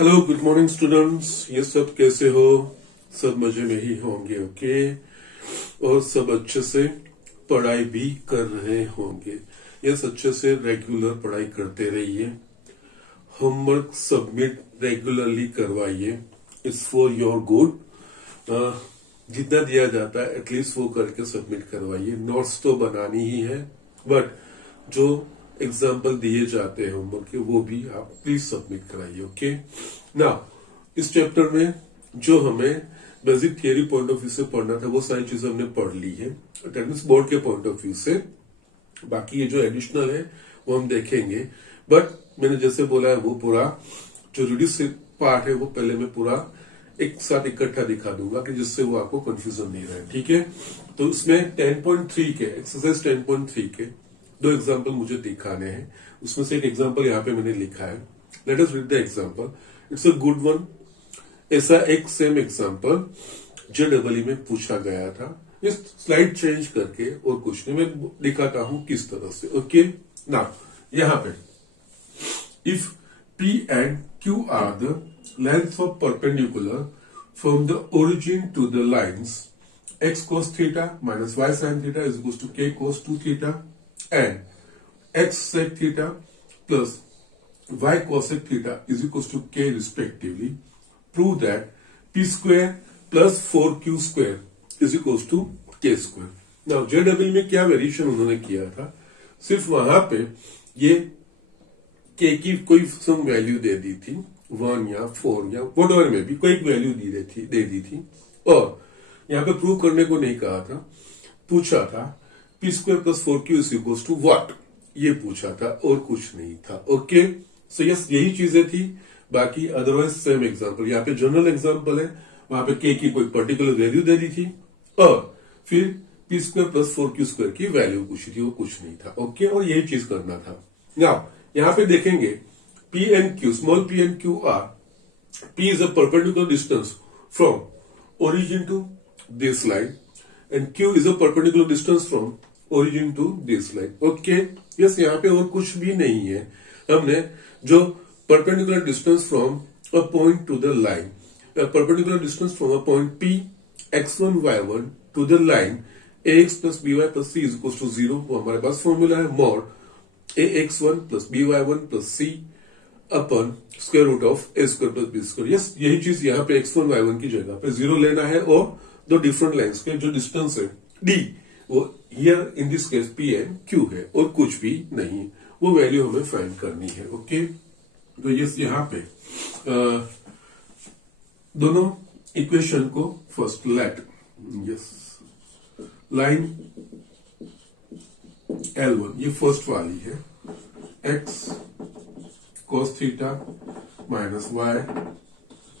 Hello, good morning students. ये सब कैसे हो? सब मजे में ही होंगे, ओके। और सब अच्छे से पढ़ाई भी कर रहे होंगे। यस, अच्छे से रेगुलर पढ़ाई करते रहिए। होमवर्क सबमिट रेगुलरली करवाइए। It's for your good. जितना दिया जाता है एटलीस्ट वो करके सबमिट करवाइए। नोट्स तो बनानी ही है, बट जो एग्जाम्पल दिए जाते हैं होमवर्क के वो भी आप प्लीज सबमिट कराइए, ओके। नाउ इस चैप्टर में जो हमें basic theory point of view से पढ़ना था वो सारी चीजें हमने पढ़ ली है, अटेंडेंस बोर्ड के पॉइंट ऑफ व्यू से। बाकी ये जो एडिशनल है वो हम देखेंगे, बट मैंने जैसे बोला है वो पूरा जो रिड्यूस पार्ट है वो पहले मैं पूरा एक साथ इकट्ठा दिखा दूंगा कि जिससे वो आपको कंफ्यूजन नहीं रहे, ठीक है। तो उसमें 10.3 के एक्सरसाइज 10.3 के दो एग्जाम्पल मुझे दिखाने हैं। उसमें से एक एग्जाम्पल यहाँ पे मैंने लिखा है। Let us read the example, it's a good one. ऐसा एक सेम एग्जाम्पल JEE में पूछा गया था। इस स्लाइड चेंज करके और कुछ नहीं, मैं दिखाता हूं किस तरह से, ओके। नाउ यहाँ पे if P and Q are the lengths of perpendicular from the origin to the lines x cos theta minus y sin theta is equals to k cos 2 theta and x sec theta plus y cosec theta is equals to k respectively, prove that p square plus 4q square is equals to k square. Now JEE में क्या variation उन्होंने किया था, सिर्फ वहां पे ये k की कोई सम वैल्यू दे दी थी, 1 या 4 या व्हाटएवर में भी कोई वैल्यू दे दी थी, और यहाँ पे प्रूव करने को नहीं कहा था। पूछा था p square plus 4q is equals to what, ये पूछा था और कुछ नहीं था, ओके। सो यस, यही चीजें थी। बाकी अदरवाइज सेम एग्जांपल। यहाँ पे जनरल एग्जांपल है, वहां पे k की कोई पर्टिकुलर वैल्यू दे दी थी और फिर p square plus 4q square की वैल्यू पूछी थी, वो कुछ नहीं था, ओके। और यही चीज करना था। नाउ यहाँ पे देखेंगे P and Q, small p and q are, P is a perpendicular distance from origin to this line and Q is a perpendicular distance from origin to this line, okay. Yes, यहाँ पे और कुछ भी नहीं है। हमने जो perpendicular distance from a point to the line, a perpendicular distance from a point P x1 y1 to the line ax plus by plus c is equals to 0, वो हमारे पास फॉर्मूला है mod ax1 plus by1 plus c upon square root of a square plus b square. Yes, यही चीज यहाँ पे x1 y1 की जगह पे 0 लेना है और दो डिफरेंट लाइंस के जो डिस्टेंस है d, वो here in this case P and Q है और कुछ भी नहीं, वो वैल्यू हमें फाइंड करनी है, ओके। तो यस, यहाँ पे दोनों इक्वेशन को first let, yes, line L1 ये फर्स्ट वाली है, x cos theta minus y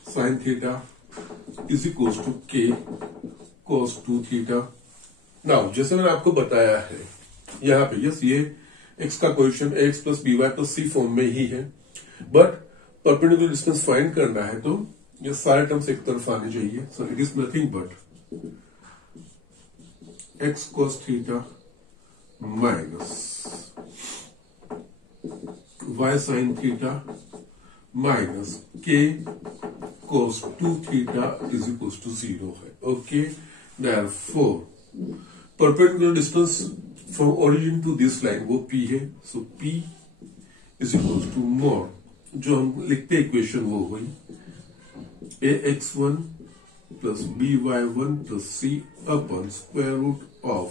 sin theta is equals to k cos 2 theta. Now जैसे मैंने आपको बताया है यहाँ पे, यस, ये x का coefficient ax plus by plus c form में ही है, बट परपेंडिकुलर डिस्टेंस फाइंड करना है तो ये सारे टर्म्स एक तरफ आने चाहिए। So it is nothing but x cos theta minus y sin theta minus k cos 2 theta is equal to 0 है, okay. Therefore perpendicular distance from origin to this line वो p है, so p is equal to mod, जो हम लिखते equation वो हुई ax1 plus by1 plus c upon square root of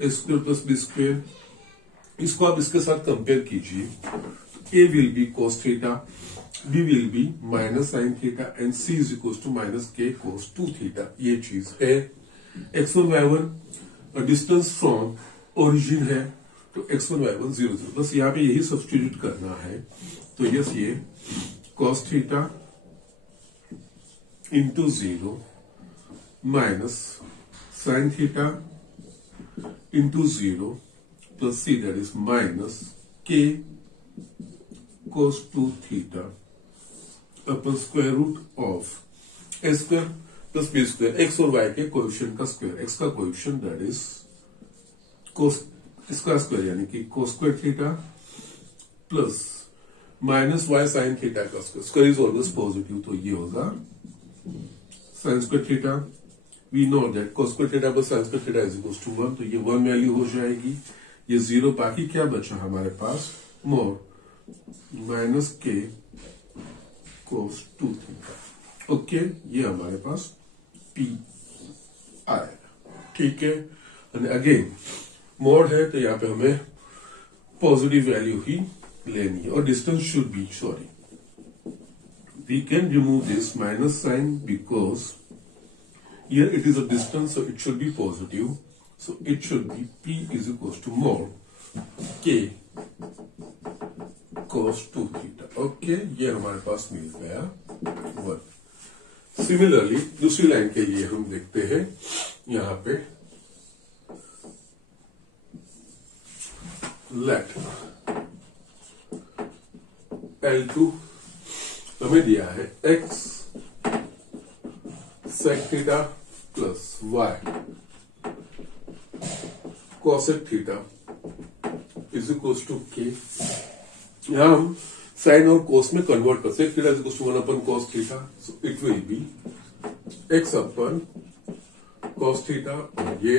a square plus b square. इसको आप इसके साथ कंपेयर कीजिए, a will be cos theta, b will be minus sin theta and c is equal to minus k cos 2 theta. ये चीज है। x1 y1 distance from origin है, तो x1 y1 0 0, बस यहाँ पे यही सब्स्टिट्यूट करना है। तो यस, ये cos theta into 0 minus sin theta into 0 plus c, that is minus k cos 2 theta upon square root of a square plus b square, x और y के कोएफिशिएंट का स्क्वायर, x का coefficient that is cos इसका square यानी कि cos square theta plus minus y sine theta का square is always positive, तो ये होगा sine square theta. We know that cos square theta पर sine square theta is equals to 1, तो ये 1 वैल्यू हो जाएगी। ये 0, बाकी क्या बचा हमारे पास, मोर माइनस के cos 2 थीटा। ओके, ये हमारे पास P आएगा, ठीक है। और अगेन मोड है तो यहाँ पे हमें पॉजिटिव वैल्यू ही लेनी है, और distance should be, sorry, we can remove this minus sign because here it is a distance, so it should be positive, so it should be P is equals to mod K cos 2 theta। Okay, ये हमारे पास मिल गया 1। Similarly दूसरी line के लिए हम देखते हैं, यहां पे लेट L2 हमें दिया है x sec theta plus y cosec theta is equal to k। यहां हम साइन और कोस में कन्वर्ट कर sec theta is equal to 1 upon cos theta, so it will be x upon cos theta, और ये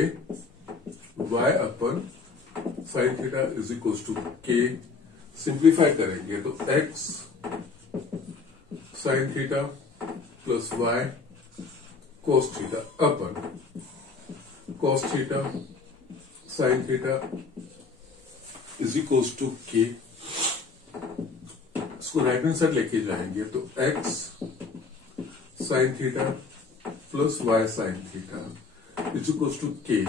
y upon sine theta is equal to k। Simplify करेंगे तो x sine theta plus y cos theta upon cos theta sin theta is equals to k। इसको right hand side लेके जाएंगे तो x sin theta plus y sin theta is equals to k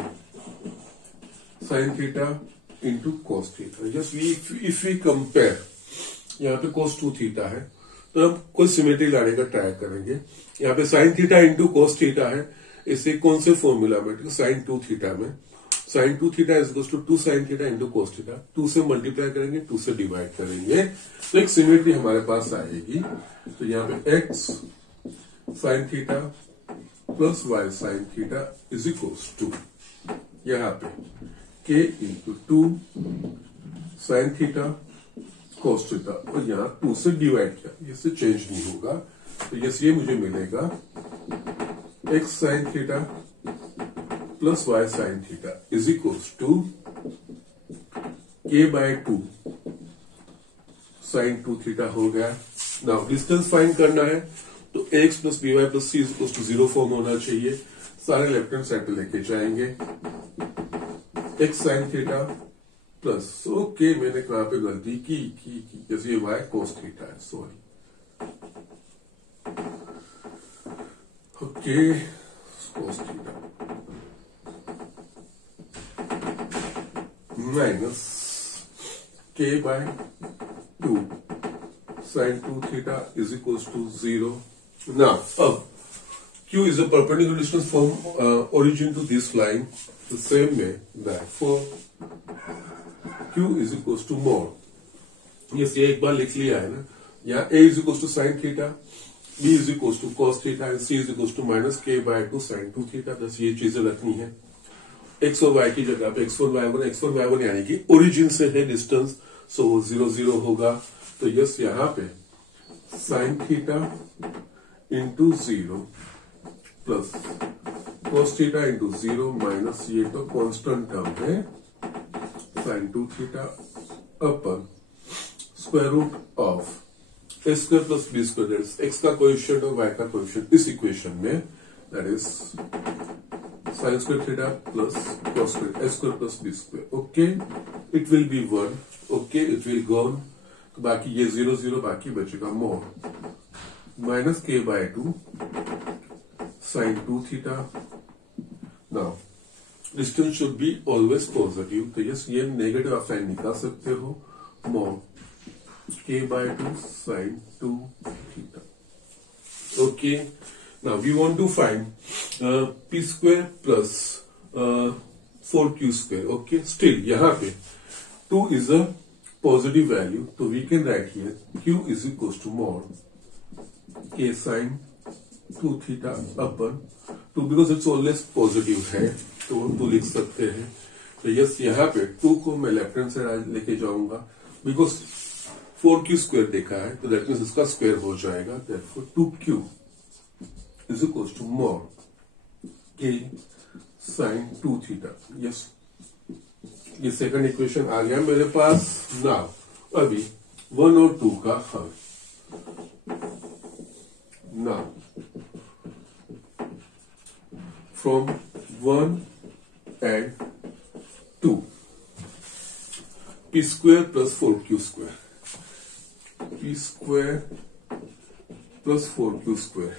sin theta into cos theta. Just if we compare, यहाँ पे cos 2 theta है तो हम कोई सिमेट्री लाने का ट्राई करेंगे। यहाँ पे sine theta into cos theta है, इसे कौन से फॉर्मूला में, साइन 2 थीटा में sine 2 theta is equal to 2 sine theta into cos theta. 2 से मल्टीप्लाई करेंगे, 2 से डिवाइड करेंगे, तो एक सिमेट्री हमारे पास आएगी। तो यहाँ पे x sine theta plus y sine theta is equal to यहाँ पे k into 2 sine theta cos theta, और यहाँ 2 से डिवाइड किया, इससे चेंज नहीं होगा, तो ये मुझे मिलेगा x sine theta plus y sine theta is equals to k by 2 sine 2 theta हो गया। नाउ डिस्टेंस फाइंड करना है तो ax plus by plus c is equals to 0 form होना चाहिए। सारे लेफ्ट हैंड साइड पे लेके जाएंगे, x sine theta plus, okay मैंने कहां पे गलती की जैसे ये y cos थीटा है, sorry, okay cos theta minus k by 2 sine 2 theta is equal to 0। Now अब q is a perpendicular distance from origin to this line, the same way therefore q is equals to mod, ये एक बार लिख लिया है ना, यहाँ a is equals to sin theta, b is equals to cos theta and c is equals to minus k by 2 sin 2 theta. बस ये चीजें रखनी है। x और y की जगह पे x1 यानी कि ओरिजिन से है डिस्टेंस, सो वो 0 0 होगा। तो यस यहाँ पे sin theta into 0 plus cos theta into 0 minus ये तो कांस्टेंट टर्म है sin 2 theta upon square root of a square plus b square, that is x का कोएफिशिएंट और वाई का कोएफिशिएंट इस इक्वेशन में, that is sin square theta plus cos square a square plus b square. Okay, it will be 1, okay it will gone, तो बाकी ये 0 0 बाकी बचेगा mod minus k by 2 sin 2 theta. Now distance should be always positive, तो yes ये negative आप sign निकाल सकते हो, mod k by 2 sin 2 theta. Okay, now we want to find p square plus 4q square. Okay, still यहाँ पे 2 is a positive value, तो we can write here q is equal to mod k sin 2 theta upon 2, because it's always positive है तो 2 लिख सकते हैं। तो yes यहाँ पे 2 को मैं लेफ्ट हैंड साइड लेके जाऊंगा, बिकॉज 4q स्क्वायर देखा है, तो दैट मीन्स इसका स्क्वायर हो जाएगा, therefore 2q is equal to mod k sin 2 theta. Yes, ये सेकंड इक्वेशन आ गया मेरे पास। नाउ अभी 1 और 2 का हल। Now from 1 and 2 p square plus 4q square, p square plus 4q square.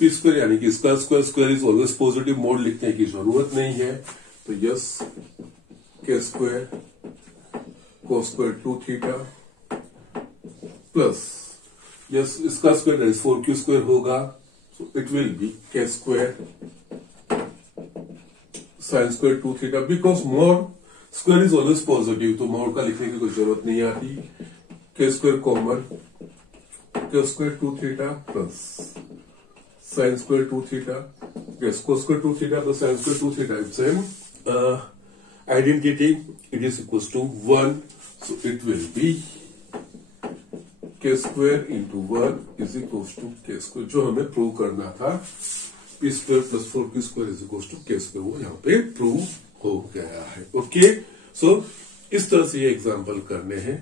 p square यानी कि इसका square, square is always positive, mod लिखने की जरूरत नहीं है, तो yes k square cos square 2 theta plus yes इसका square that is 4q square होगा, so it will be k square sin square 2 theta. Because mod square is always positive, तो mode का लिखने की कोई जरूरत नहीं आती। k square common, k square 2 theta plus sin square 2 theta, yes cos square 2 theta plus sin square 2 theta, it's an identity, it is equals to 1, so it will be k square into 1 is equals to k square, जो हमें prove करना था। p square plus 4q square is equals to k square, वो यहाँ पे prove हो गया है। ओके, सो इस तरह से ये एग्जाम्पल करने हैं।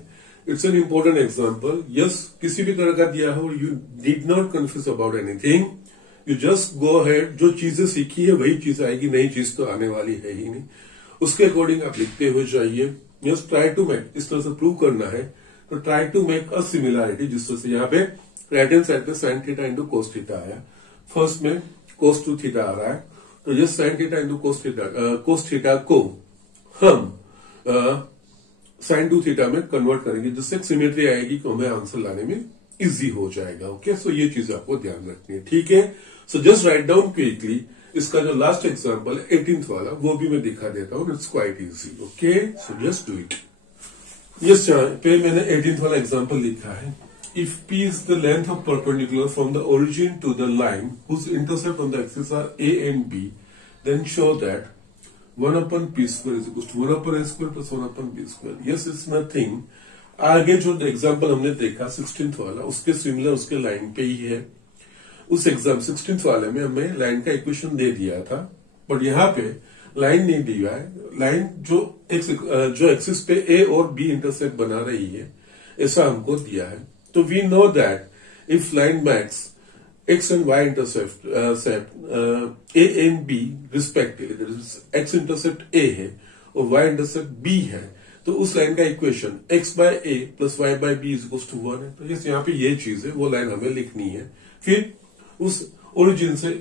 It's an important example. Yes, किसी भी तरह का दिया हो, you did not confuse about anything, you just go ahead, जो चीजें सीखी है वही चीज आएगी, नई चीज तो आने वाली है ही नहीं, उसके अकॉर्डिंग आप लिखते हुए जाइए। यस, ट्राई टू मेक, इस तरह से प्रूव करना है तो try to make a similarity, जिस तरह से यहाँ पे राइट हैंड साइड पे sin theta into cos theta आया, फर्स्ट में cos 2 थीटा आ रहा है, तो yes sin theta into cos theta को हम sin 2 थीटा में कन्वर्ट करेंगे, जिससे एक सिमेट्री आएगी कि हमें आंसर लाने में इजी हो जाएगा। ओके, सो ये चीज आपको ध्यान रखनी है, ठीक है। सो जस्ट राइट डाउन क्विकली, इसका जो लास्ट एग्जांपल है 18th वाला, वो भी मैं दिखा देता हूँ, it's quite easy. Okay, so just do it. Yes, पे मैंने 18th वाला एग्जांपल लिखा है। If p is the length of perpendicular from the origin to the line whose intercept on the axis are a and b, then show that 1/p square is equal to 1/a square plus 1/b square. Yes, it's nothing. आगे जो example हमने देखा 16th वाला, उसके similar उसके line पे ही है। उस एग्जाम 16th वाले में हमें लाइन का इक्वेशन दे दिया था, बट यहाँ पे लाइन नहीं दिया है। लाइन जो एक्सिस पे ए और बी इंटरसेप्ट बना रही है, ऐसा हमको दिया है। तो we know that if line makes x and y intercept a and b respectively, x intercept a है और वाई इंटरसेप्ट बी है, तो उस लाइन का equation x by a plus y by b is equal to 1 है। तो यहाँ पे ये चीज है, वो लाइन हमें लिखनी है। फिर उस ओरिजिन से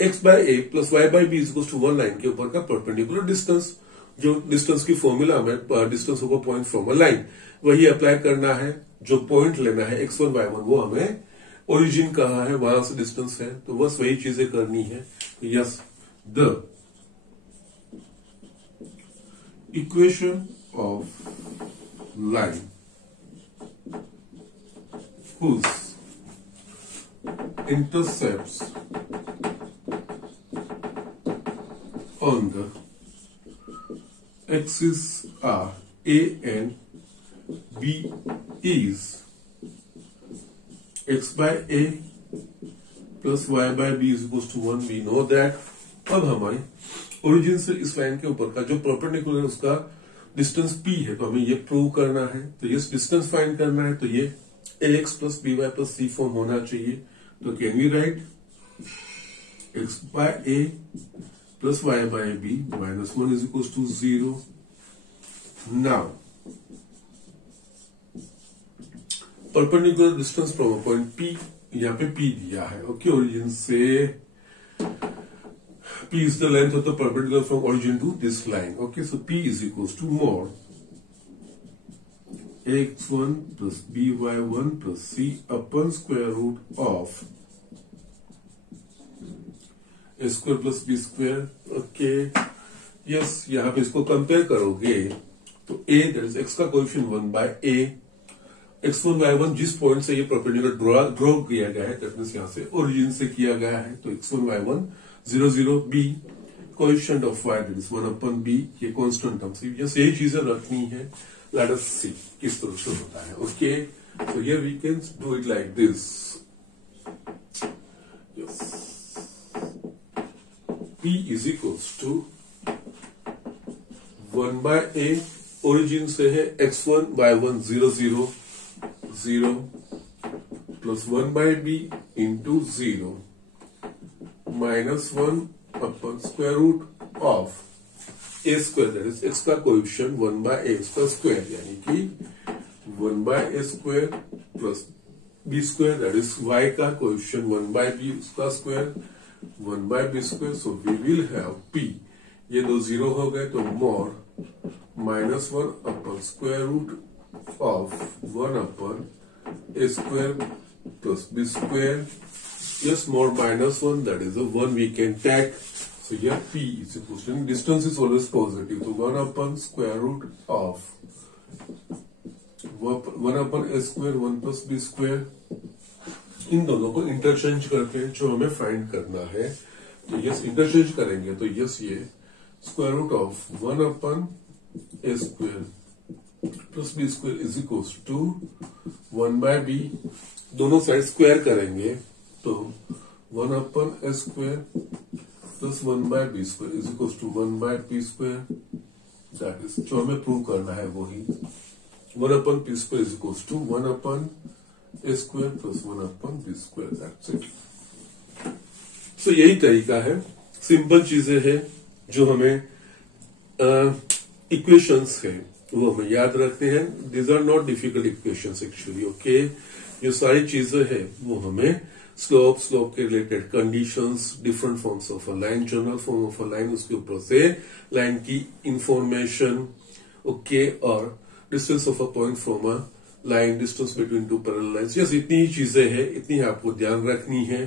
x by a plus y by b is equal to 1 line के ऊपर का परपेंडिकुलर डिस्टेंस, जो डिस्टेंस की फॉर्मूला हमें डिस्टेंस होगा पॉइंट फ्रॉम अ लाइन, वही अप्लाई करना है। जो पॉइंट लेना है x1 y1, वो हमें ओरिजिन कहा है, वहां से डिस्टेंस है, तो बस वही चीजें करनी है। Yes, the equation of line whose intercepts on the axis are A and B is x by A plus y by B is equals to 1. We know that. अब हमारे ओरिजिन से इस लाइन के ऊपर का जो परपेंडिकुलर उसका distance p है, तो हमें ये प्रूव करना है। तो ये डिस्टेंस फाइंड करना है, तो ये ax plus by plus c form होना चाहिए। तो can we write x by a plus y by b minus 1 is equal to 0। Now perpendicular distance from a point p, यहाँ पे p दिया है। ओके, ओरिजिन से p is the length of the perpendicular from origin to this line. Okay, so p is equals to mod x1 plus by1 plus c upon square root of a square plus b square. Okay, yes, यहाँ पे इसको compare करोगे तो a that is x का coefficient 1 by a, x1 y1 जिस point से ये perpendicular draw किया गया है, दैट मींस यहाँ से ओरिजिन से किया गया है, तो x1 y1 0 0 b, coefficient of y that is 1/b, ये कांस्टेंट टर्म से यही चीजें रखनी है। लेट अस सी किस तरह से होता है. Okay, so here we can do it like this. Yes. P is equals to 1 by A, origin से है x1 y1 0 0 0 plus 1 by B into 0 minus 1 upon square root of A square, that is x का coefficient 1 by A उसका square, यानी कि 1 by A square plus B square, that is y का coefficient 1 by B उसका square 1 by B square. So we will have P, ये दो zero हो गए तो more minus 1 upon square root of 1 upon A square plus B square. Yes, more minus 1, that is a 1 we can take. So here P is equal to, distance is always positive, so 1 upon square root of 1 upon A square 1 plus B square. इन दोनों को interchange करके जो हमें find करना है, तो yes interchange करेंगे तो यस ये square root of 1 upon A square plus B square is equal to 1 by B, दोनों साइड स्क्वायर करेंगे तो 1 upon A square plus 1 by B square is equal to 1 by P square. That is जो हमें prove करना है वही 1 upon P square is equal to 1 upon A square plus 1 upon B square. That's it. So यही तरीका है, simple चीजें हैं जो हमें इक्वेशंस है वो हमें याद रखते हैं. These are not difficult equations actually. Okay, ये सारी चीजें हैं वो हमें स्लोप के related conditions, different forms of a line, general form of a line, उसके ऊपर से लाइन की इंफॉर्मेशन, ओके, और distance of a point from a line, distance between two parallel lines. Yes, इतनी ही चीजें हैं, इतनी आपको ध्यान रखनी है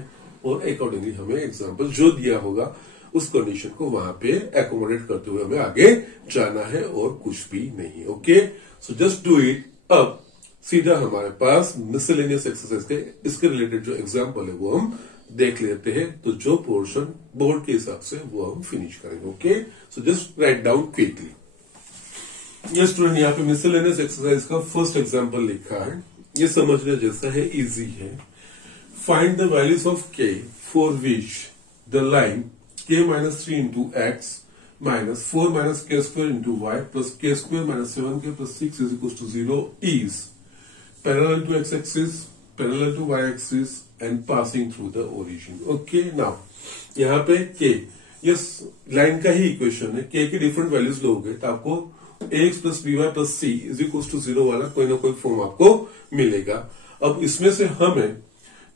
और अकॉर्डिंगली हमें एग्जांपल जो दिया होगा उस कंडीशन को वहां पे एकोमोडेट करते हुए हमें आगे जाना है और कुछ भी नहीं. Okay, so just do it. अब सीधा हमारे पास मिसलेनियस एक्सरसाइज के इसके रिलेटेड जो एग्जाम्पल है वो हम देख लेते हैं. तो जो पोर्शन बोर्ड के हिसाब से वो हम फिनिश करेंगे. Okay, so just write down quickly. ये स्टूडेंट यहाँ पे मिसलेनियस एक्सरसाइज का फर्स्ट एग्जांपल लिखा है, ये समझने जैसा है, इजी है. Find the values of k for which the line k minus 3 into x minus 4 minus k square into y plus k square minus 7k plus 6 is equal to 0 is parallel to x axis, parallel to y axis and passing through the origin. Okay, now यहाँ पे k, yes line का ही equation है. k की different values लोगे तो आपको ax plus b y plus c is equal to 0 वाला कोई ना कोई फॉर्म आपको मिलेगा. अब इसमें से हमें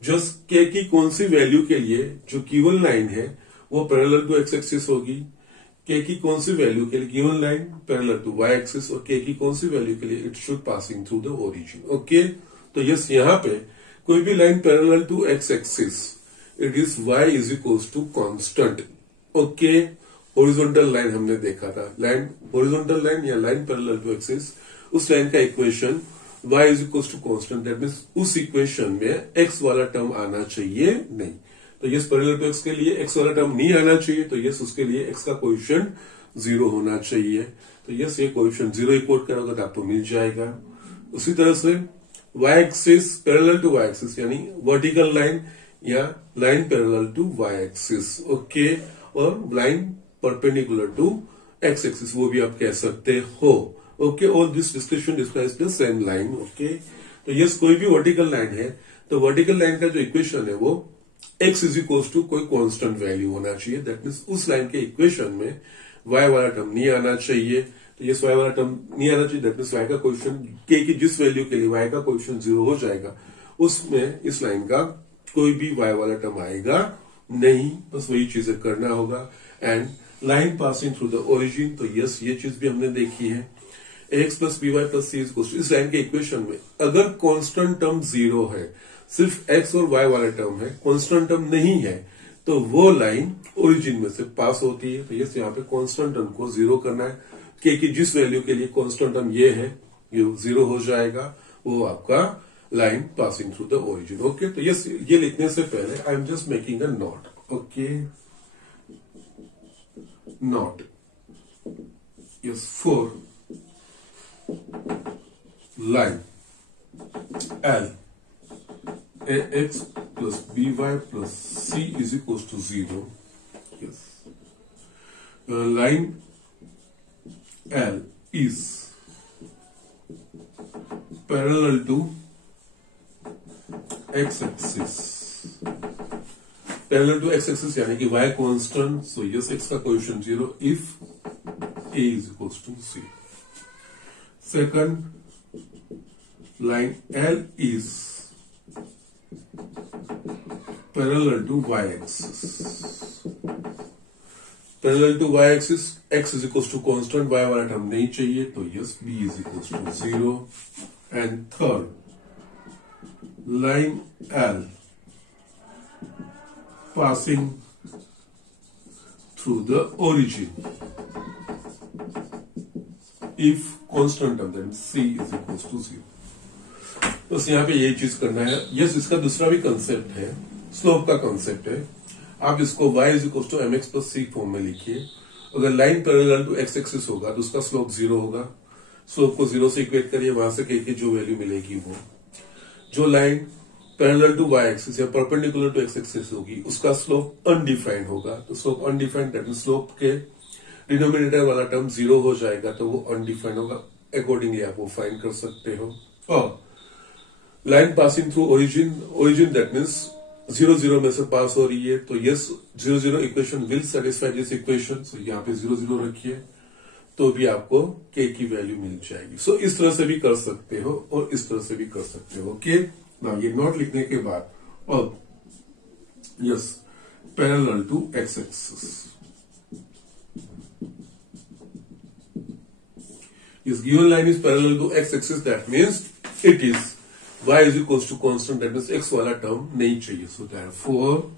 जस्ट k की कौन सी वैल्यू के लिए जो गिवन लाइन है वो पैरेलल टू x एक्सिस होगी, k की कौन सी वैल्यू के लिए given line parallel to y axis, और k की कौन सी वैल्यू के लिए it should passing through the origin. Okay, तो यस यहाँ पे कोई भी line parallel to x axis, it is y is equal to constant. Okay, horizontal line हमने देखा था, लाइन हॉरिजॉन्टल लाइन या लाइन पैरेलल टू एक्सिस, उस लाइन का equation y is equal to constant. That means उस equation में x वाला term आना चाहिए नहीं. तो यस पैरेलल टू x के लिए x वाला टर्म नहीं आना चाहिए, तो यस उसके लिए x का कोएफिशिएंट 0 होना चाहिए. तो यस ये कोएफिशिएंट 0 इक्वल करोगे तो आपको मिल जाएगा. उसी तरह से y axis parallel to y axis यानी वर्टिकल लाइन या line parallel to y axis. Okay, और line perpendicular to x axis वो भी आप कह सकते हो. ओके, और this description describes the same line. Okay, तो यस कोई भी वर्टिकल लाइन है तो वर्टिकल लाइन का जो इक्वेशन है वो x इज इक्वल टू कोई कांस्टेंट वैल्यू होना चाहिए. दैट मीन्स उस लाइन के इक्वेशन में y वाला टर्म नहीं आना चाहिए. तो यस y वाला टर्म नहीं आना चाहिए, दैट मीन्स y का कोएफिशिएंट k की जिस वैल्यू के लिए y का कोएफिशिएंट 0 हो जाएगा उसमें इस लाइन का कोई भी y वाला टर्म आएगा नहीं. बस वही चीजें करना होगा. And line passing through the origin, तो यस ये चीज भी हमने देखी है. X plus b y plus c इस लाइन के इक्वेशन में अगर कांस्टेंट टर्म 0 है, सिर्फ x और y वाला टर्म है, कांस्टेंट टर्म नहीं है, तो वो लाइन ओरिजिन में से पास होती है. तो यस यहाँ पे कांस्टेंट टर्म को 0 करना है. k की जिस वैल्यू के लिए कांस्टेंट टर्म ये है ये 0 हो जाएगा, वो आपका line passing through the origin. Okay, तो यस ये लिखने से पहले I am just making a note. Okay, note. Yes, 4 line L ax plus by plus c is equals to 0. Yes. Line L is parallel to x-axis. Parallel to x-axis यानी कि y constant. So yes, x का coefficient 0 if a is equals to c. Second, line L is parallel to y-axis. Parallel to y-axis, x is equals to constant, y वाला term नहीं चाहिए, तो yes, b is equals to 0. And third, line L passing through the origin. If constant term, then c is equals to 0. बस यहाँ पे यही चीज करना है. यस, इसका दूसरा भी कंसेप्ट है, स्लोप का कंसेप्ट है. आप इसको y is equal to mx plus c form में लिखिए. अगर line parallel to x axis होगा तो उसका स्लोप 0 होगा. स्लोप को 0 से इक्वेट करिए, वहां से कह के जो वैल्यू मिलेगी वो. जो line parallel to y axis या परपेंडिकुलर टू x एक्सिस होगी उसका स्लोप अनडिफाइंड होगा. तो slope undefined, that means slope के डिनोमिनेटर वाला टर्म 0 हो जाएगा, तो वो अनडिफाइंड होगा. अकॉर्डिंगली आप वो फाइंड कर सकते हो. और line passing through origin that means 0 0 में से पास हो रही है, तो yes 0 0 equation will satisfy this equation. So यहाँ पे 0 0 रखिए तो भी आपको k की वैल्यू मिल जाएगी. सो इस तरह से भी कर सकते हो और इस तरह से भी कर सकते हो. ओके, नाउ ये नोट लिखने के बाद अब yes parallel to x axis. This given line is parallel to x axis, that means it is y is equals to constant, that means x वाला टर्म नहीं चाहिए. So therefore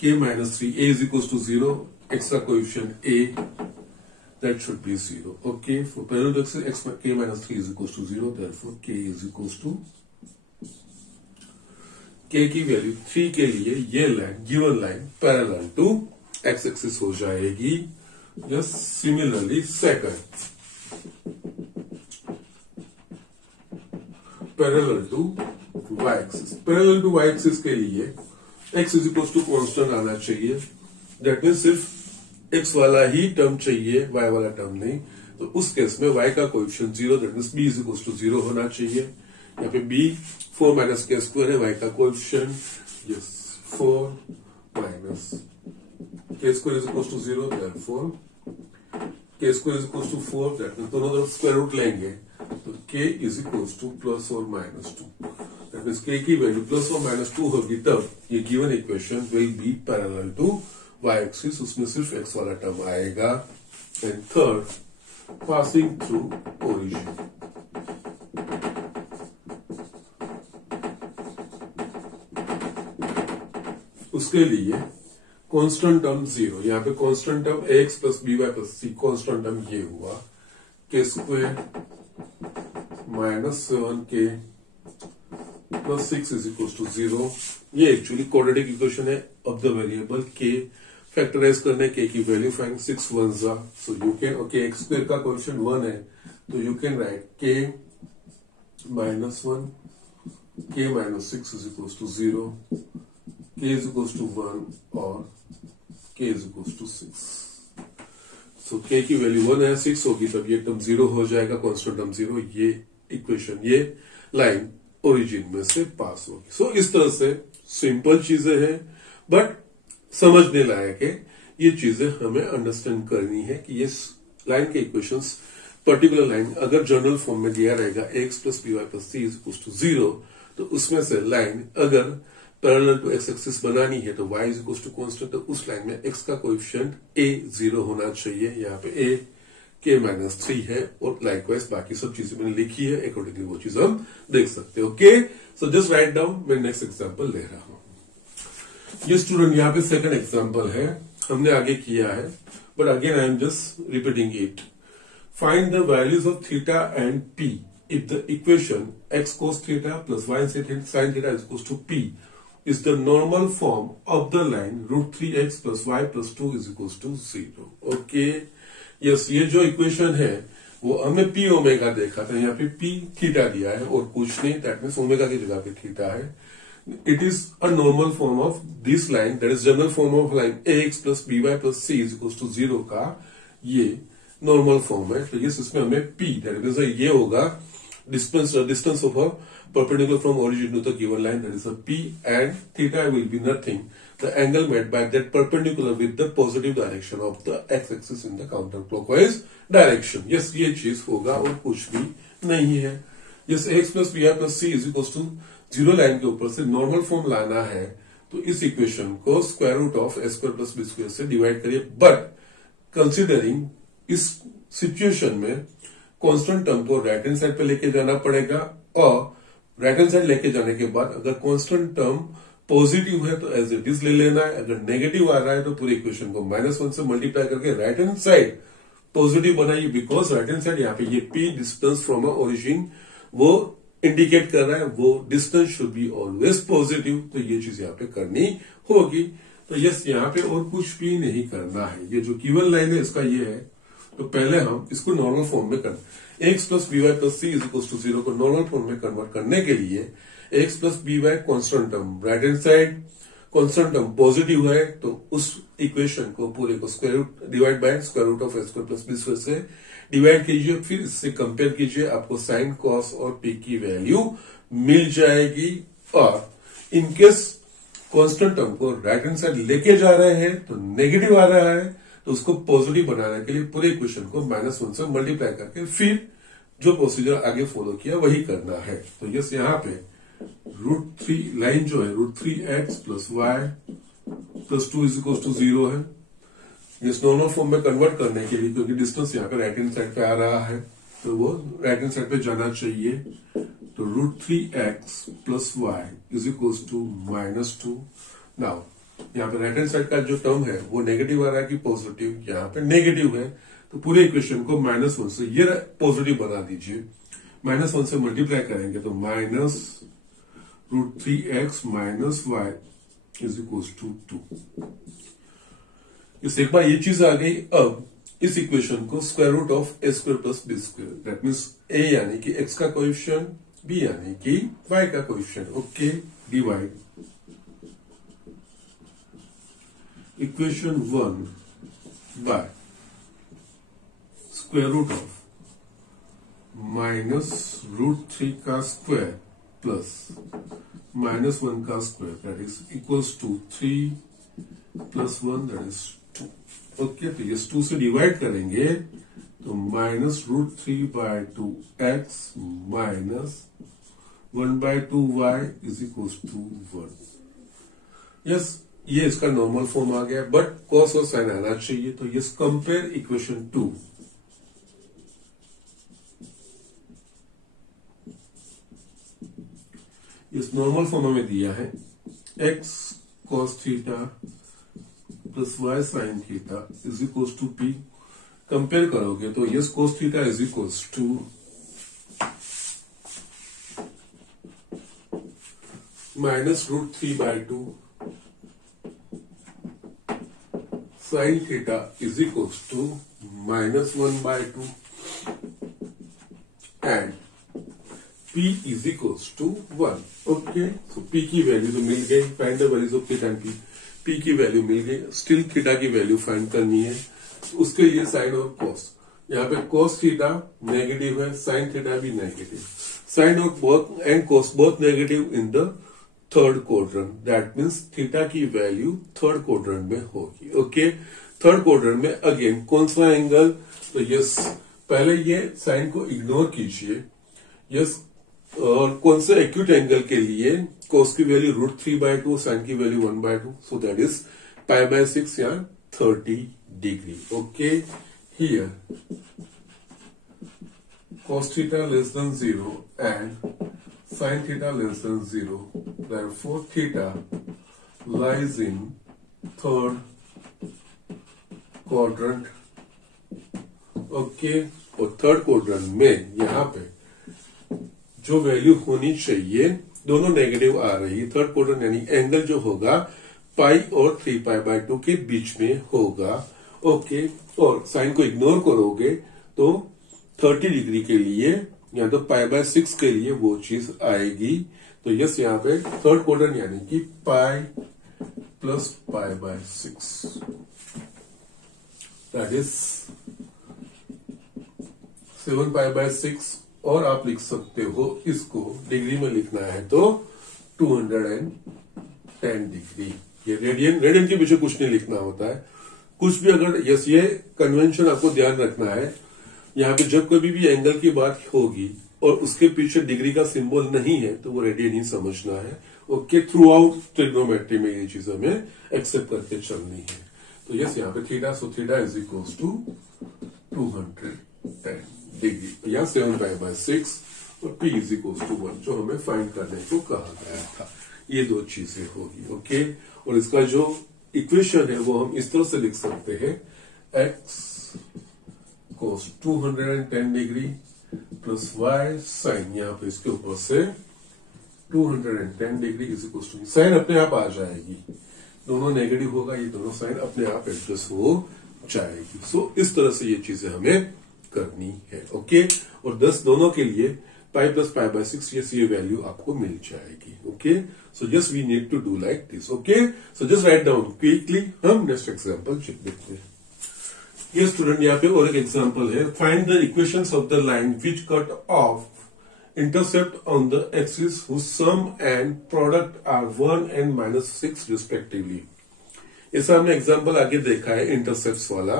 k minus 3, a is equals to 0, x का coefficient a, that should be 0. Okay, for parallel to x k minus 3 is equals to 0, therefore k is equals to, k की वैल्यू 3 के लिए ये line given line parallel to x axis हो जाएगी. Just similarly, second, parallel to y-axis. Parallel to y-axis के लिए x is equals to constant आना चाहिए. That means सिर्फ x वाला ही टर्म चाहिए, y वाला टर्म नहीं. तो उस केस में y का coefficient 0, that means b is equals to 0 होना चाहिए. यहाँ पे b 4 minus k square है, y का coefficient yes 4 minus k square is equals to 0, therefore k square is equals to 4, that means दोनों तरफ स्क्वायर रूट लेंगे तो k is equals to plus और माइनस 2. that means k की वैल्यू plus और माइनस 2 होगी, तब ये गिवन इक्वेशन will be parallel to y axis. उसमें सिर्फ x वाला टर्म आएगा. And third, passing through origin. उसके लिए कांस्टेंट टर्म 0, यहाँ पे constant term ax plus by plus c, constant term ये हुआ k square minus 7k plus 6 is equal to 0. ये एक्चुअली क्वाड्रेटिक इक्वेशन है of the variable k. Factorise करने k की वैल्यू फाइंड 6 1 जा, so you can, okay, x square का coefficient 1 है तो you can write k minus 1, k minus 6 is equal to 0, k is equals to 1 और k is equals to 6. So k की value 1 है, 6 होगी तब ये टर्म 0 हो जाएगा, कांस्टेंट टर्म 0. ये इक्वेशन, ये लाइन ओरिजिन में से पास होगी. सो इस तरह से सिंपल चीजें हैं बट समझने लायक है. ये चीजें हमें अंडरस्टैंड करनी है कि ये लाइन के इक्वेशंस, पर्टिकुलर लाइन अगर जनरल फॉर्म में दिया रहेगा x plus by plus c is equal to 0, तो उसमें से लाइन अगर पैरेलल टू x एक्सिस बनानी है तो y is equal to constant, तो उस लाइन में x का कोएफिशिएंट a 0 होना चाहिए. यहाँ पे a k माइनस 3 है और लाइकवाइज बाकी सब चीजें मैंने लिखी है, अकॉर्डिंगली वो चीज हम देख सकते हैं. Okay, so just write down. मैं नेक्स्ट एग्जांपल ले रहा हूं. ये स्टूडेंट यहाँ पे सेकंड एग्जांपल है, हमने आगे किया है but again I am just repeating it. Find the values of theta and p if the equation x cos theta plus y sin theta is equals to p is the normal form of the line root 3x plus y plus 2 is equals to 0. Okay, yes, ये जो equation है वो हमने P omega देखा था, यहाँ पे P theta दिया है और कुछ नहीं, दैट मीन्स ओमेगा की जगह पे थीटा है. It is a normal form of this line, that is general form of line ax plus by plus c is equals to 0 का ये नॉर्मल फॉर्म है. तो यस, इसमें हमें p दैट मीन्स ये होगा distance of a perpendicular from origin to the given line, that is a p, and theta will be nothing, the angle made by that perpendicular with the positive direction of the x-axis in the counterclockwise direction. yes, ये चीज होगा और कुछ भी नहीं है. yes, ax plus by plus c is equals to 0 line के ऊपर से नॉर्मल फॉर्म लाना है तो इस इक्वेशन को square root of a square plus b square से डिवाइड करिए. बट कंसिडरिंग इस सिचुएशन में कांस्टेंट टर्म को राइट हैंड साइड पे लेके जाना पड़ेगा, और राइट हैंड साइड लेके जाने के बाद अगर कांस्टेंट टर्म पॉजिटिव है तो एज इट इज ले लेना है, अगर नेगेटिव आ रहा है तो पूरे इक्वेशन को -1 से मल्टीप्लाई करके राइट हैंड साइड पॉजिटिव बनाइए. बिकॉज राइट हैंड साइड यहाँ पे ये P distance from a origin वो इंडिकेट कर रहा है, वो distance should be always positive. तो ये चीज यहाँ पे करनी होगी. तो यस, यहाँ पे और कुछ भी नहीं करना है. ये जो गिवन लाइन है इसका ये है. तो पहले हम इसको नॉर्मल फॉर्म में करना. X plus b y plus c is equal to 0 को नॉर्मल फॉर्म में कन्वर्ट करने के लिए x plus b y constant term right hand side, constant term positive है तो उस इक्वेशन को पूरे को square root divide by square root of a square plus b square से डिवाइड कीजिए. फिर इससे कंपेयर कीजिए, आपको साइन कॉस और पी की वैल्यू मिल जाएगी. और इनकेस कांस्टेंट टर्म को राइट हैंड साइड लेके जा रहे हैं तो नेगेटिव आ रहा है, तो उसको पॉजिटिव बनाने के लिए पूरे इक्वेशन को -1 से मल्टीप्लाई करके फिर जो प्रोसीजर आगे फॉलो किया वही करना है. तो यस, यहाँ पे √3 लाइन जो है √3x plus y plus 2 is equal to 0 है. इस नॉर्मल फॉर्म में कन्वर्ट करने के लिए, क्योंकि डिस्टेंस यहाँ पे राइट हैंड साइड पे आ रहा है तो वो राइट हैंड साइड पे जाना चाहिए. तो √3x plus y is equal to -2. Now यहाँ पे राइट हैंड साइड का जो टर्म है वो नेगेटिव आ रहा है कि पॉजिटिव, यहाँ पे नेगेटिव है तो पूरे इक्वेशन को -1 से ये पॉजिटिव बना दीजिए. -1 से मल्टीप्लाई करेंगे तो -√3x minus y is equal to 2. इस एक बार ये चीज आ गई. अब इस इक्वेशन को square root of a square plus b square, that means a यानी कि एक्स का कोएफिशिएंट, बी यानी कि वाई का coefficient, okay, divide equation 1 by square root of -√3 का स्क्वायर प्लस -1 का square, that is equals to 3 plus 1 that is 2. Okay, तो ये 2 से डिवाइड करेंगे तो -√3/2x minus 1/2y is equals to 1. Yes, ये इसका नॉर्मल फॉर्म आ गया, बट कॉस और साइन आना चाहिए. तो यस, कंपेयर इक्वेशन 2. इस नॉर्मल फॉर्म में दिया है x cos theta plus y sin theta is equal to p. Compare करोगे तो yes cos theta is equal to -√3/2 sin theta is equal to -1/2 and p is equals to 1. Okay, so p की value तो मिल गई. Find the values of theta and p की value मिल गई. Still theta की वैल्यू फाइंड करनी है. तो उसके लिए साइन और कॉस. यहाँ पे cos थीटा नेगेटिव है, साइन थीटा भी नेगेटिव. साइन और both and cos both negative in the third quadrant, that means theta की वैल्यू थर्ड क्वाड्रेंट में होगी. ओके, थर्ड क्वाड्रेंट में अगेन कौन सा एंगल? तो यस, पहले ये साइन को इग्नोर कीजिए. यस, और कौन से एक्यूट एंगल के लिए cos की वैल्यू √3/2, साइन की वैल्यू 1/2, सो दैट इज π/6 या 30 degree. Okay, here cos theta less than 0 and sin theta less than 0, therefore theta lies in third quadrant. Okay, और थर्ड क्वाड्रेंट में यहाँ पे जो वैल्यू होनी चाहिए दोनों नेगेटिव आ रही है. थर्ड क्वाड्रेंट यानी एंगल जो होगा पाई और 3π/2 के बीच में होगा. ओके, और साइन को इग्नोर करोगे तो 30 डिग्री के लिए या तो π/6 के लिए वो चीज आएगी। तो यस, यहाँ पे थर्ड क्वाड्रेंट यानी कि पाई प्लस π/6 दैट इज 7 π/6। और आप लिख सकते हो, इसको डिग्री में लिखना है तो 210 डिग्री। ये रेडियन के पीछे कुछ नहीं लिखना होता है, कुछ भी। अगर यस, ये कन्वेंशन आपको ध्यान रखना है, यहाँ पे जब कभी भी एंगल की बात होगी और उसके पीछे डिग्री का सिंबल नहीं है तो वो रेडियन ही समझना है। ओके, थ्रू आउट ट्रिग्नोमेट्री में ये चीज हमें एक्सेप्ट करके चलनी है। तो यस, यहाँ पे theta, so theta is equals to 210 degree या 7 π/6 और p इज इक्वल्स टू 1 जो हमें फाइंड करने को कहा गया था। ये दो चीजें होगी। ओके, और इसका जो इक्वेशन है वो हम इस तरह से लिख सकते हैं, x cos 210 degree plus y sine, यहाँ पे इसके ऊपर से 210 degree is equal to, sine अपने आप आ जाएगी, दोनों नेगेटिव होगा, ये दोनों साइन अपने आप एडजस्ट हो जाएगी। सो इस तरह से ये चीजें हमें करनी है। ओके, और 10 दोनों के लिए पाई प्लस π/6 ये वैल्यू आपको मिल जाएगी। Okay, so just we need to do like this. Okay, so just write down quickly. हम नेक्स्ट एग्जांपल चेक देखते हैं। ये स्टूडेंट, यहाँ पे और एक एग्जांपल है, find the equations of the line which cut off intercept on the axis whose sum and product are 1 and -6 respectively. ऐसा हमने एग्जांपल आगे देखा है इंटरसेप्ट वाला।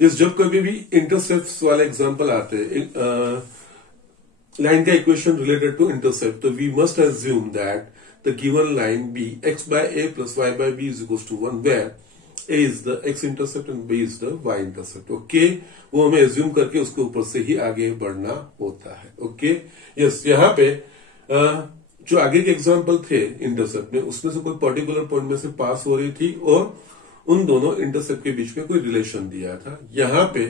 जब कभी भी इंटरसेप्ट वाले एग्जांपल आते हैं, लाइन का इक्वेशन रिलेटेड टू इंटरसेप्ट, तो we must assume that the given line be x/a plus y/b is equals to 1 where a is the x intercept and b is the y intercept। Okay, वो हमें assume करके उसके ऊपर से ही आगे बढ़ना होता है। ओके, यस, यहाँ पे जो आगे के एग्जांपल थे इंटरसेप्ट में, उसमें से कोई पर्टिकुलर पॉइंट में से पास हो रही थी और उन दोनों इंटरसेप्ट के बीच में कोई रिलेशन दिया था। यहाँ पे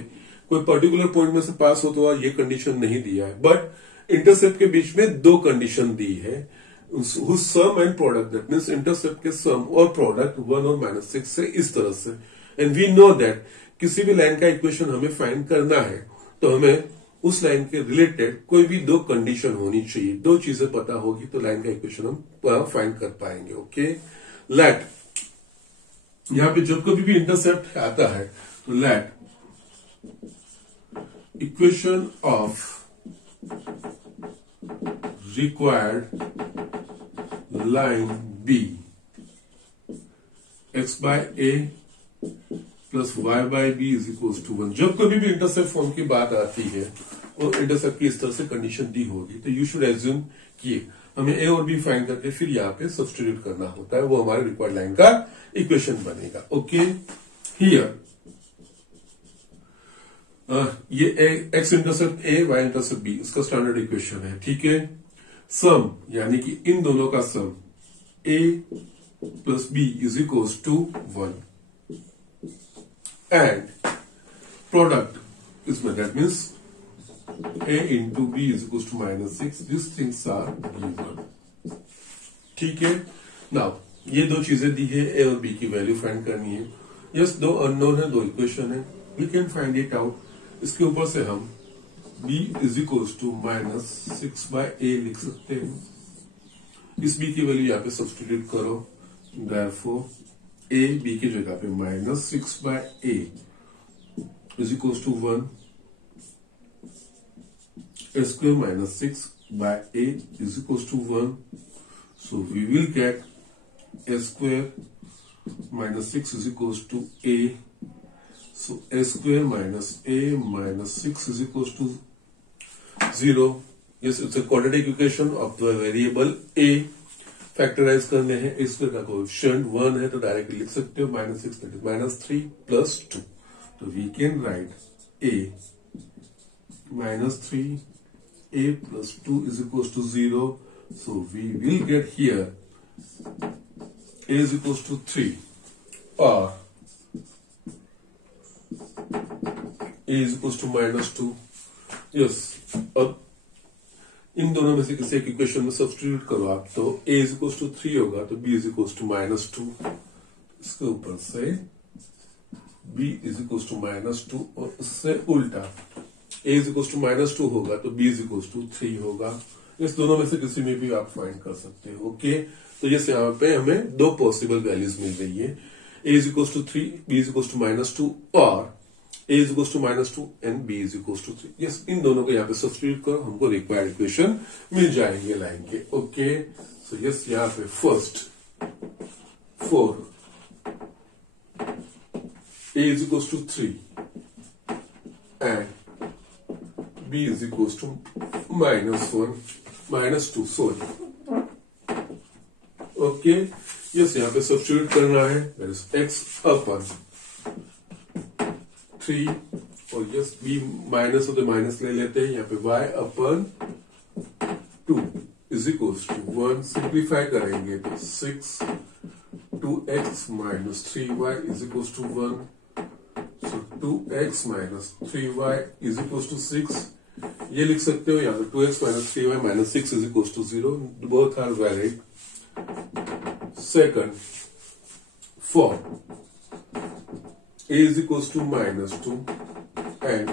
कोई पर्टिकुलर पॉइंट में से पास होता हुआ ये कंडीशन नहीं दिया है, बट इंटरसेप्ट के बीच में दो कंडीशन दी है, sum and product, that means intercept के सम और प्रोडक्ट 1 और -6 से, इस तरह से। एंड वी नो दैट किसी भी लाइन का इक्वेशन हमें फाइंड करना है तो हमें उस लाइन के रिलेटेड कोई भी दो कंडीशन होनी चाहिए, दो चीजें पता होगी तो लाइन का इक्वेशन हम फाइंड कर पाएंगे। ओके, लेट, यहां पे जब कभी भी इंटरसेप्ट आता है तो let equation of required line be x/a plus y/b is equal to 1। जब कभी भी इंटरसेप्ट फॉर्म की बात आती है और इंटरसेप्ट की इस तरह से कंडीशन दी होगी तो यू शुड एज्यूम कि हमें ए और बी फाइंड करके फिर यहाँ पे सब्स्टिट्यूट करना होता है, वो हमारे रिक्वायर्ड लाइन का इक्वेशन बनेगा। ओके, हियर ये x intercept a, y intercept b, इसका स्टैंडर्ड इक्वेशन है। ठीक है, सम यानी कि इन दोनों का sum a plus b is equal to 1 and product इसमें, that means a into b is equals to -6। these things are given। ठीक है, नाउ ये दो चीजें दी है, a और b की वैल्यू फाइंड करनी है। यस, दो अननोन है, दो इक्वेशन है, we can find it out. इसके ऊपर से हम b is equals to -6/a लिख सकते हैं। इस b की वैल्यू यहाँ पे सब्स्टिट्यूट करो, therefore a b की जगह पे -6/a is equals to 1, a square minus 6/a is equals to 1. So we will get a square minus 6 is equals to a. So a square minus a minus 6 is equals to 0. Yes, it's a quadratic equation of the variable a. Factorise करने हैं, a square का coefficient 1 है तो directly लिख सकते हो -6 that is -3 plus 2. तो we can write a -3 a plus 2 is equals to 0. So we will get here a is equals to 3 or a is equals to -2. Yes, अब इन दोनों में से किसी एक इक्वेशन में सब्स्टिट्यूट करो आप, तो a is equals to 3 होगा तो b is equals to -2। इसके ऊपर से b इज इक्वल टू -2 और उससे उल्टा a इज इक्वल टू -2 होगा तो b इज इक्वल टू 3 होगा। इस दोनों में से किसी में भी आप फाइंड कर सकते हो। ओके, तो जैसे यहाँ पे हमें दो पॉसिबल वैल्यूज मिल रही है, a is equal to 3, b is equal to -2 और a is equal to -2 and b is equal to 3। Yes, इन दोनों को यहाँ पे सब्स्टिट्यूट करो, हमको रिक्वायर्ड इक्वेशन मिल जाएंगे लाइन के। ओके, सो यस, यहाँ पे first for a is equals to 3 and b is equals to -2, sorry. Okay, yes, यहाँ पे सब्स्टिट्यूट करना है, दैट इज x अपन 3 और यस b माइनस होते माइनस ले लेते हैं, यहाँ पे y upon 2 is equals to 1, simplify करेंगे तो 6 2x minus 3y is equals to 1. So 2x minus 3y is equals to 6. ये लिख सकते हो, यहाँ पे 2x minus 3y minus 6 is equals to 0. Both are valid. Second, for a is equals to -2 and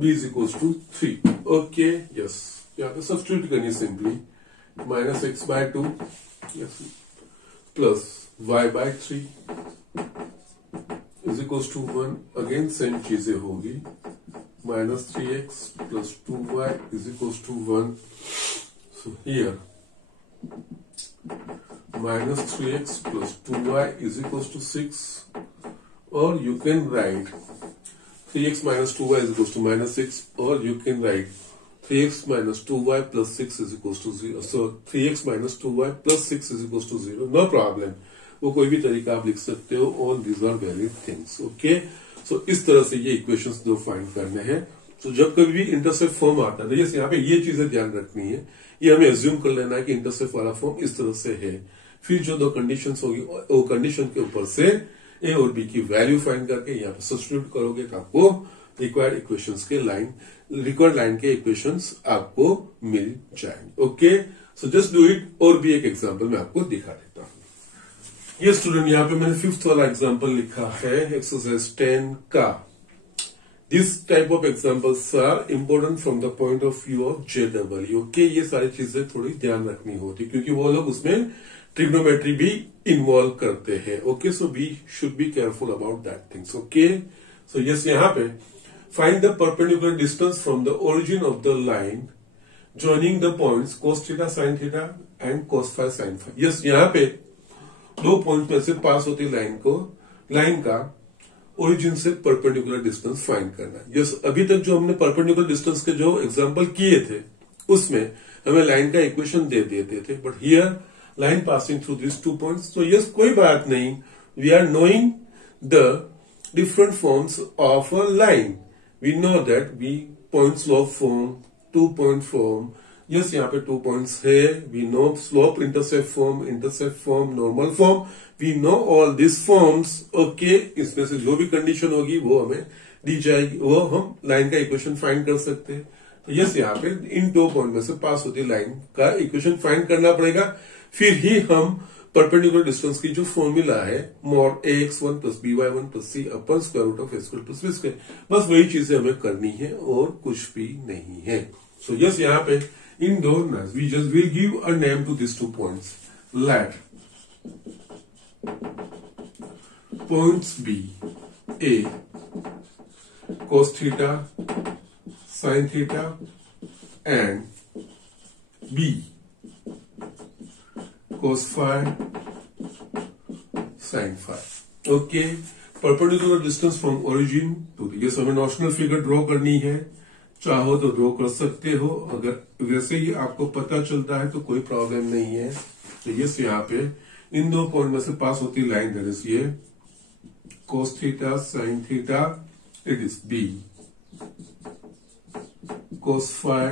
b is equals to 3. Okay, yes. यहाँ पे substitute करनी simply, -x/2 yes plus y by 3 is equals to 1. Again same चीजें होगी, -3x plus 2y is equals to 1. So here -3x plus 2y is equals to 6, or you can write 3x minus 2y is equals to -6, or you can write 3x minus 2y plus 6 is equals to 0. So 3x minus 2y plus 6 is equals to 0. No problem. वो कोई भी तरीका आप लिख सकते हो. All these are valid things. Okay. So इस तरह से ये इक्वेशंस दो फाइंड करने हैं. तो जब कभी भी इंटरसेप्ट फॉर्म आता है, जैसे यहाँ पे ये चीजें ध्यान रखनी है, ये हमें एज्यूम कर लेना है कि इंटरसेप्ट वाला फॉर्म इस तरह से है. फिर जो दो कंडीशंस होगी वो कंडीशन के ऊपर से ए और बी की वैल्यू फाइंड करके यहाँ पे सब्स्टिट्यूट करोगे तो आपको रिक्वायर्ड इक्वेशंस के रिक्वायर्ड लाइन के इक्वेशंस आपको मिल जाएंगे. Okay, so just do it. और भी एक एग्जांपल मैं आपको दिखा देता हूं. ये स्टूडेंट, यहाँ पे मैंने 5th वाला एग्जांपल लिखा है, एक्सरसाइज 10 का. This type of examples are important from the point of view of JEE. Okay, ये सारी चीजें थोड़ी ध्यान रखनी होती क्योंकि वो लोग उसमें ट्रिग्नोमेट्री भी इन्वॉल्व करते हैं. Okay, so we should be careful about that things. Okay, so yes, यहाँ पे find the perpendicular distance from the origin of the line joining the points cos theta sin theta and cos phi sin phi. yes, यहाँ पे दो point में से पास होती line का origin से परपेंडिकुलर डिस्टेंस फाइंड करना है. यस, अभी तक जो हमने परपेंडिकुलर डिस्टेंस के जो एग्जांपल किए थे उसमें हमें लाइन का इक्वेशन दे देते थे, but here line passing through this 2 points. तो यस, कोई बात नहीं, we are knowing the different forms of a line. We know that point slope form, 2-point form. Yes, यहाँ पे 2 points है. We know slope intercept form, normal form. We know all these forms. Okay, इसमें से जो भी condition होगी वो हमें दी जाएगी, वो हम लाइन का इक्वेशन फाइंड कर सकते हैं. तो यस, यहाँ पे इन 2 पॉइंट में से पास होती लाइन का इक्वेशन फाइंड करना पड़ेगा. फिर ही हम परपेंडिकुलर डिस्टेंस की जो फॉर्मूला है, mod ax1 plus by1 plus c upon square root of a² plus b², बस वही चीजें हमें करनी है और कुछ भी नहीं है. सो यस, यहाँ पे इन दो we just will give a name to this 2 points. Let points be a cos theta sin theta and b cos phi sin phi. Okay, perpendicular distance from origin to, ये हमें नॉशनल फिगर ड्रॉ करनी है. चाहो तो draw कर सकते हो, अगर वैसे ही आपको पता चलता है तो कोई प्रॉब्लम नहीं है. तो ये यहाँ पे इन 2 पॉइंट में से पास होती लाइन, दैट इज ये cos theta sin theta, it is b cos phi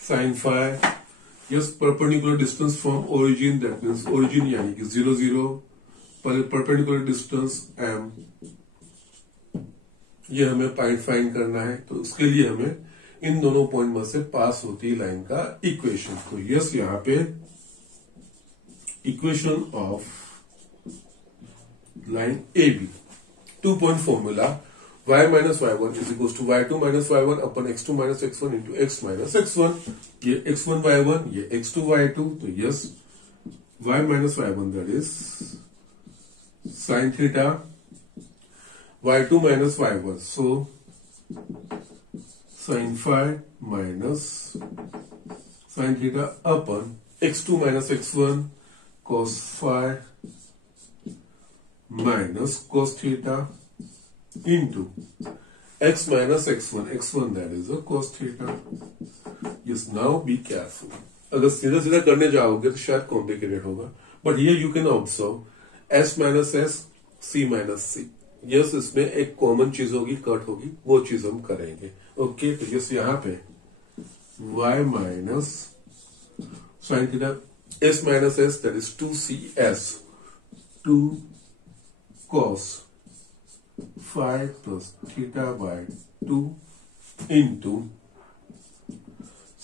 sin phi. Yes, perpendicular distance from origin, that means origin यानी कि 0 0, perpendicular distance m, ये हमें फाइंड करना है. तो उसके लिए हमें इन दोनों पॉइंट में से पास होती लाइन का इक्वेशन. तो यस, यहाँ पे equation of line A B 2 point formula y minus y1 is equal to y2 minus y1 upon x2 minus x1 into x minus x1, ये x1 y1 ये x2 y2, तो yes y minus y1 that is sine theta y2 minus y1, so sine phi minus sine theta upon x2 minus x1 cos phi minus cos theta into x minus x1 that is a cos theta. Yes, now be careful. अगर सीधा सीधा करने जाओगे तो शायद complicated होगा, but here you can observe s minus s, c minus c. Yes, इसमें एक कॉमन चीज होगी, कट होगी, वो चीज हम करेंगे. ओके, तो यस यहाँ पे y minus sine theta s minus s that is 2cs 2 cos phi plus theta by 2 into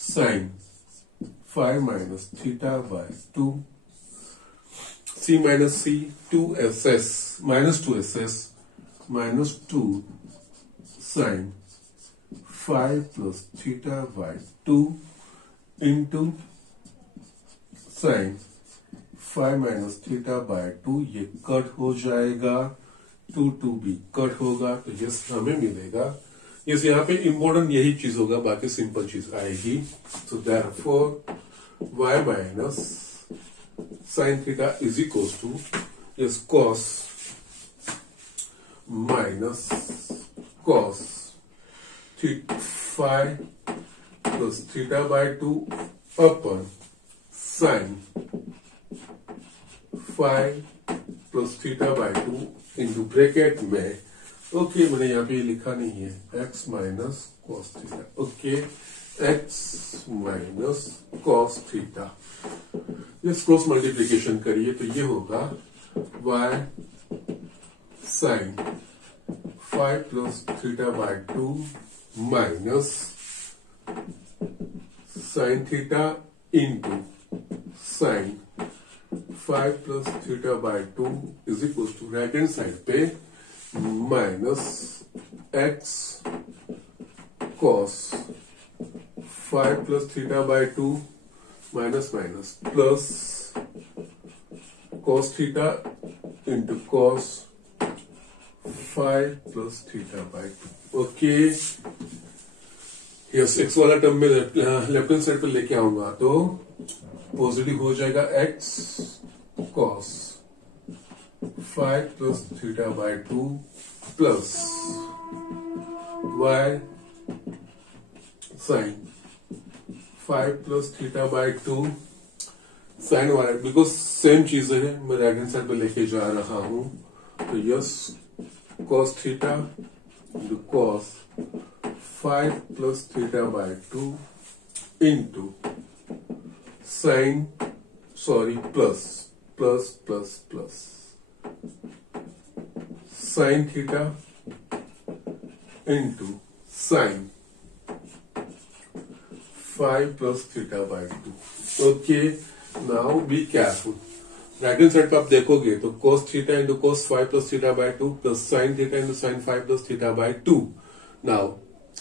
sin phi minus theta by 2 c minus c 2ss minus 2ss minus 2 sin phi plus theta by 2 into sin phi minus theta by 2, ये cut हो जाएगा, 2 भी cut होगा, तो yes हमें मिलेगा. Yes, यहाँ पे इंपॉर्टेंट यही चीज होगा, बाकी सिंपल चीज आएगी. So therefore y minus sine theta is equal to yes cos minus cos phi plus theta by 2 upon sine phi plus theta by 2 into bracket में, ओके मैंने यहाँ पे लिखा नहीं है, x minus cos theta. Okay, x minus cos theta. इस cross multiplication करिए तो ये होगा y sine phi plus theta by 2 minus sine theta into sine 5 plus theta by 2 is equal to right hand side पे minus x cos 5 plus theta by 2 minus minus plus cos theta into cos 5 plus theta by 2. Okay, yes, x वाला term में left hand side पे लेके आऊंगा तो positive हो जाएगा x cos 5 plus theta by 2 plus y sine 5 plus theta by 2 sine वाला, because same चीज है, मैं राइट हैंड साइड पे लेके जा रहा हूं, तो yes cos theta into cos 5 plus theta by 2 into sine plus plus plus plus sign theta into sine 5 plus theta by 2. Okay, now be careful. Right hand side पे आप देखोगे तो cos theta into cos 5 plus theta by 2 plus sign theta into sine 5 plus theta by 2. Now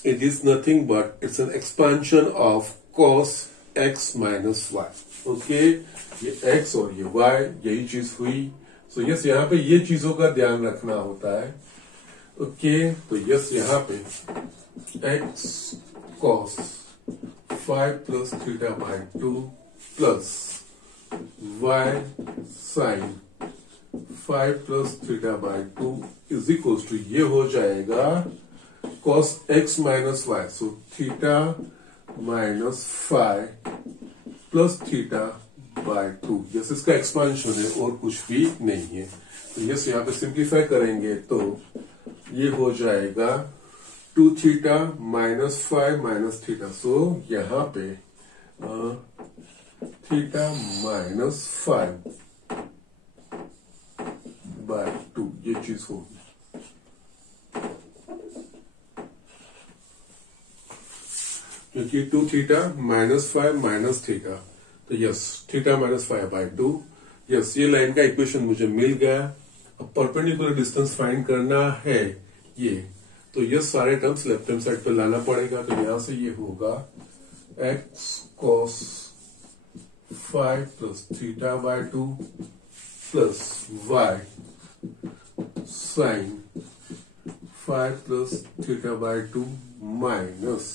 it is nothing but it's an expansion of cos x minus y. Okay, ये x और ये y यही चीज हुई. सो yes, यहाँ पे ये चीजों का ध्यान रखना होता है. ओके, तो यस यहाँ पे x cos 5 plus theta by 2 plus y sine 5 plus theta by 2 is equal to ये हो जाएगा cos x minus y. So theta minus five plus theta by 2. Yes, इसका एक्सपांशन है और कुछ भी नहीं है. तो यस, यहाँ पे सिंप्लीफाई करेंगे तो ये हो जाएगा 2 थीटा माइनस 5 माइनस थीटा. सो यहाँ पे थीटा माइनस 5 बाय 2 ये चीज होगी. क्योंकि 2 थीटा माइनस 5 माइनस थीटा, तो yes theta minus 5 by 2. Yes, ये लाइन का इक्वेशन मुझे मिल गया. अब परपेंडिकुलर डिस्टेंस फाइंड करना है ये, तो ये सारे टर्म्स लेफ्ट हैंड साइड पे लाना पड़ेगा। तो यहां से ये होगा x cos phi plus theta by 2 plus y sin phi plus theta by 2 minus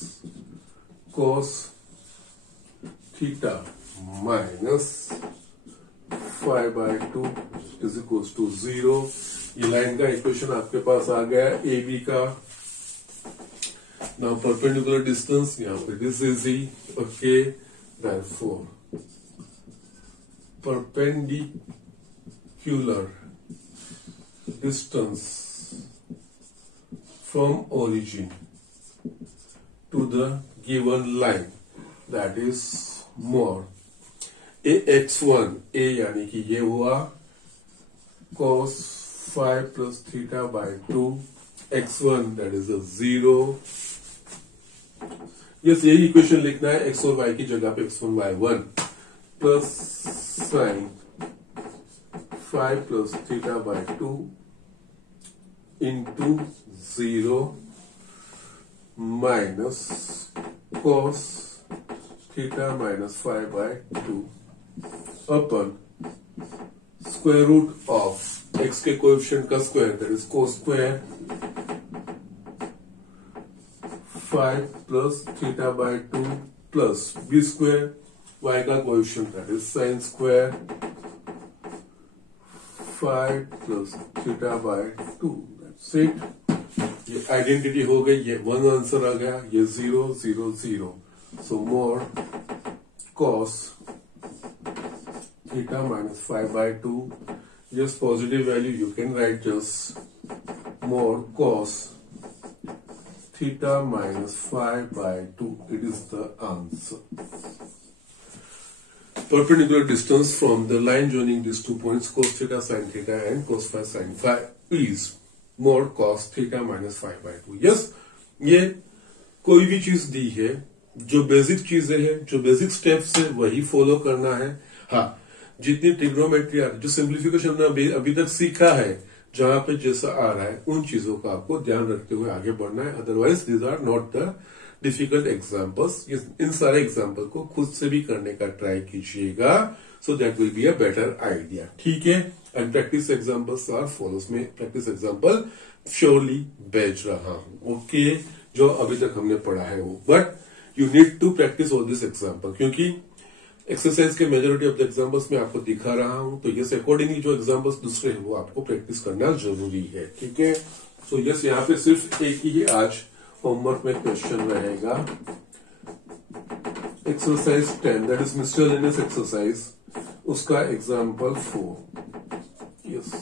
cos theta minus phi by 2 is equals to 0। ये लाइन का इक्वेशन आपके पास आ गया ए बी का। नाउ परपेंडिकुलर डिस्टेंस यहाँ पे this is E, okay, therefore perpendicular distance from origin to the given line, that is more ax1, a यानी कि ये हुआ cos phi plus theta by 2, x1 that is a 0। Yes, यही equation लिखना है, x और y की जगह पे x1 y1 plus sign phi plus theta by 2 into 0 minus cos theta minus phi by 2 upon square root of x के coefficient का square, that is cos square phi plus theta by 2 plus b square, y का coefficient that is sin square phi plus theta by 2। That's it। ये identity हो गई, ये one answer आ गया, ये 0 0 0। सो मोर cos theta minus phi by 2, just positive value you can write just more cos theta minus phi by 2, it is the answer। Perpendicular distance from the line joining these 2 points cos theta sin theta and cos phi sin phi is more cos theta minus phi by 2। Yes, ये कोई भी चीज दी है, जो basic चीजें हैं, जो basic steps है, वही फॉलो करना है। हाँ, जितनी ट्रिग्नोमेट्री आ रही, जो सिंप्लीफिकेशन हमने अभी तक सीखा है, जहां पे जैसा आ रहा है, उन चीजों का आपको ध्यान रखते हुए आगे बढ़ना है। Otherwise these are not the difficult examples. इन सारे एग्जाम्पल को खुद से भी करने का ट्राई कीजिएगा, so that will be a better idea. ठीक है, and practice examples are follows में प्रैक्टिस एग्जाम्पल श्योरली भेज रहा हूं, ओके, जो अभी तक हमने पढ़ा है वो, but you need to practice all this example, क्योंकि एक्सरसाइज के मेजोरिटी ऑफ द एग्जाम्पल्स में आपको दिखा रहा हूं, तो यस अकॉर्डिंगली जो एग्जाम्पल्स दूसरे हैं वो आपको प्रैक्टिस करना जरूरी है। ठीक है, तो यस यहाँ पे सिर्फ एक ही आज होमवर्क में क्वेश्चन रहेगा, exercise 10, that is miscellaneous exercise, उसका एग्जाम्पल 4। यस,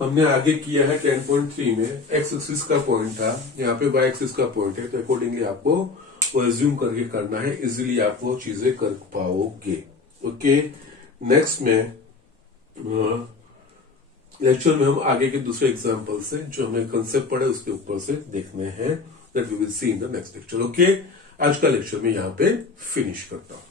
हमने आगे किया है 10.3 में एक्स एक्सिस का पॉइंट था, यहाँ पे वाई एक्सिस का पॉइंट है, तो अकॉर्डिंगली आपको वो एज्यूम करके करना है, इजीली आप वो चीजें कर पाओगे। ओके, नेक्स्ट में लेक्चर में हम आगे के दूसरे एग्जांपल से जो हमें कंसेप्ट पढ़े उसके ऊपर से देखने हैं, that we will see in the next lecture. Okay, आज का लेक्चर में यहाँ पे फिनिश करता हूं।